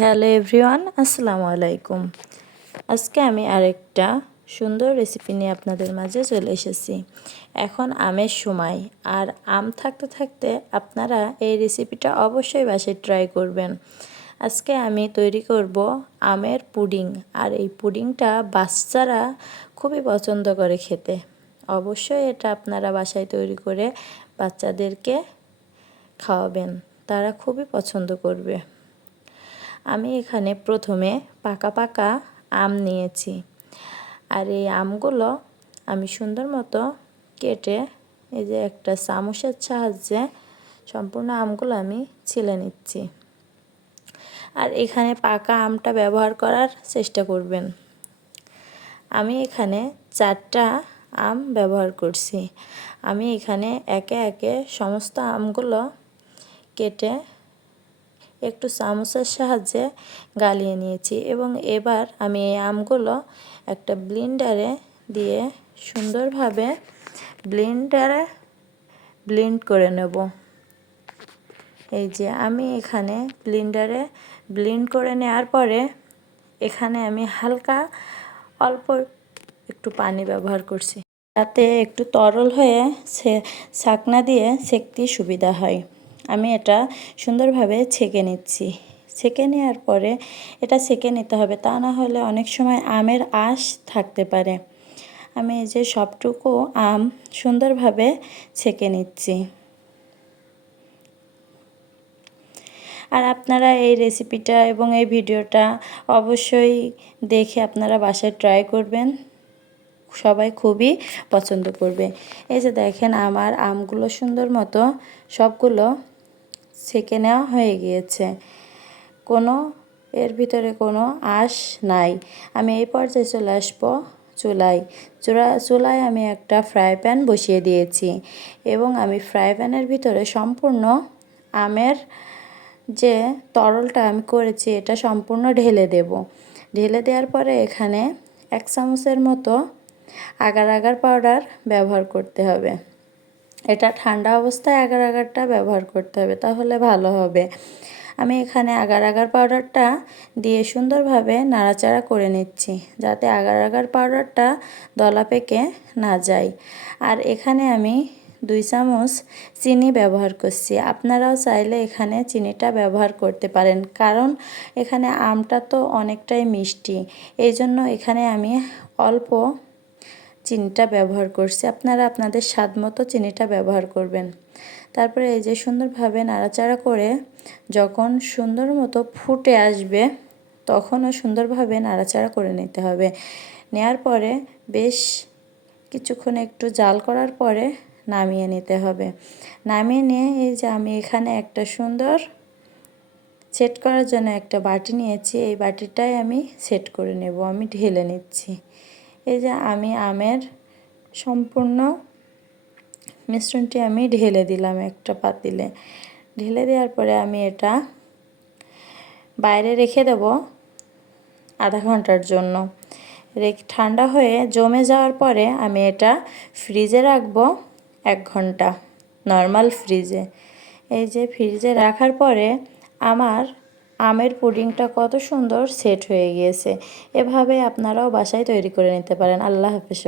Hello everyone, আসসালামু আলাইকুম। আজকে আমি আরেকটা সুন্দর রেসিপি নিয়ে আপনাদের মাঝে চলে এসেছি। এখন আমের সময়, আর আম থাকতে থাকতে আপনারা এই রেসিপিটা অবশ্যই বাসায় ট্রাই করবেন। আজকে আমি তৈরি করব আমের পুডিং, আর এই পুডিংটা বাচ্চারা খুবই পছন্দ করে খেতে। অবশ্যই এটা আপনারা বাসায় তৈরি করে বাচ্চাদেরকে খাওয়াবেন, তারা খুবই পছন্দ করবে। আমি এখানে প্রথমে পাকা পাকা আম নিয়েছি। আর এই আমগুলো আমি সুন্দর মতো কেটে এই যে একটা চামচের সাহায্যে সম্পূর্ণ আমগুলো আমি ছিলে নিচ্ছি। আর এখানে পাকা আমটা ব্যবহার করার চেষ্টা করবেন। আমি এখানে চারটা আম ব্যবহার করছি। আমি এখানে একে একে সমস্ত আমগুলো কেটে একটু চামচের সাহায্যে গালিয়ে নিয়েছি এবং এবার আমি এই আমগুলো একটা ব্লিন্ডারে দিয়ে সুন্দরভাবে ব্লিন্ডারে ব্লিন্ড করে নেব। এই যে আমি এখানে ব্লিন্ডারে ব্লিন্ড করে নেওয়ার পরে এখানে আমি হালকা অল্প একটু পানি ব্যবহার করছি। তাতে একটু তরল হয়ে ছাকনা দিয়ে সেকতে সুবিধা হয়। আমি এটা সুন্দরভাবে ছেঁকে নিচ্ছি। ছেঁকে নেওয়ার পরে এটা ছেঁকে নিতে হবে, তা না হলে অনেক সময় আমের আঁশ থাকতে পারে। আমি এই যে সবটুকু আম সুন্দরভাবে ছেঁকে নিচ্ছি। আর আপনারা এই রেসিপিটা এবং এই ভিডিওটা অবশ্যই দেখে আপনারা বাসায় ট্রাই করবেন। সবাই খুবই পছন্দ করবে। এই যে দেখেন, আমার আমগুলো সুন্দর মতো সবগুলো ছেঁকে নেওয়া হয়ে গিয়েছে। কোনো, এর ভিতরে কোনো আঁশ নাই। আমি এই পর্যায়ে চলে আসব চুলাই চুলা চুলায় আমি একটা ফ্রাই প্যান বসিয়ে দিয়েছি এবং আমি ফ্রাই প্যানের ভিতরে সম্পূর্ণ আমের যে তরলটা আমি করেছি, এটা সম্পূর্ণ ঢেলে দেব। ঢেলে দেওয়ার পরে এখানে এক চামচের মতো আগার আগার পাউডার ব্যবহার করতে হবে। এটা ঠান্ডা অবস্থায় আগার আগারটা ব্যবহার করতে হবে, তাহলে ভালো হবে। আমি এখানে আগার আগার পাউডারটা দিয়ে সুন্দরভাবে নাড়াচাড়া করে নিচ্ছি, যাতে আগার আগার পাউডারটা দলা পেকে না যায়। আর এখানে আমি দুই চামচ চিনি ব্যবহার করছি, আপনারাও চাইলে এখানে চিনিটা ব্যবহার করতে পারেন, কারণ এখানে আমটা তো অনেকটাই মিষ্টি। এই জন্য এখানে আমি অল্প চিনিটা ব্যবহার করছি। আপনারা আপনাদের স্বাদ মতো চিনিটা ব্যবহার করবেন। তারপরে এই যে সুন্দরভাবে নাড়াচাড়া করে যখন সুন্দর মতো ফুটে আসবে, তখনও সুন্দরভাবে নাড়াচাড়া করে নিতে হবে। নেয়ার পরে বেশ কিছুক্ষণ একটু জাল করার পরে নামিয়ে নিতে হবে। নামিয়ে নিয়ে এই যে আমি এখানে একটা সুন্দর সেট করার জন্য একটা বাটি নিয়েছি। এই বাটিটাই আমি সেট করে নেব। আমি ঢেলে নিচ্ছি। এই যে আমি আমের সম্পূর্ণ মিশ্রণটি আমি ঢেলে দিলাম একটা পাতিলে। ঢেলে দেওয়ার পরে আমি এটা বাইরে রেখে দেব আধা ঘণ্টার জন্য। ঠান্ডা হয়ে জমে যাওয়ার পরে আমি এটা ফ্রিজে রাখব এক ঘণ্টা, নর্মাল ফ্রিজে। এই যে ফ্রিজে রাখার পরে আমার আমের পুডিংটা কত সুন্দর সেট হয়ে গিয়েছে। এভাবে আপনারাও বাসায় তৈরি করে নিতে পারেন। আল্লাহ হাফেজ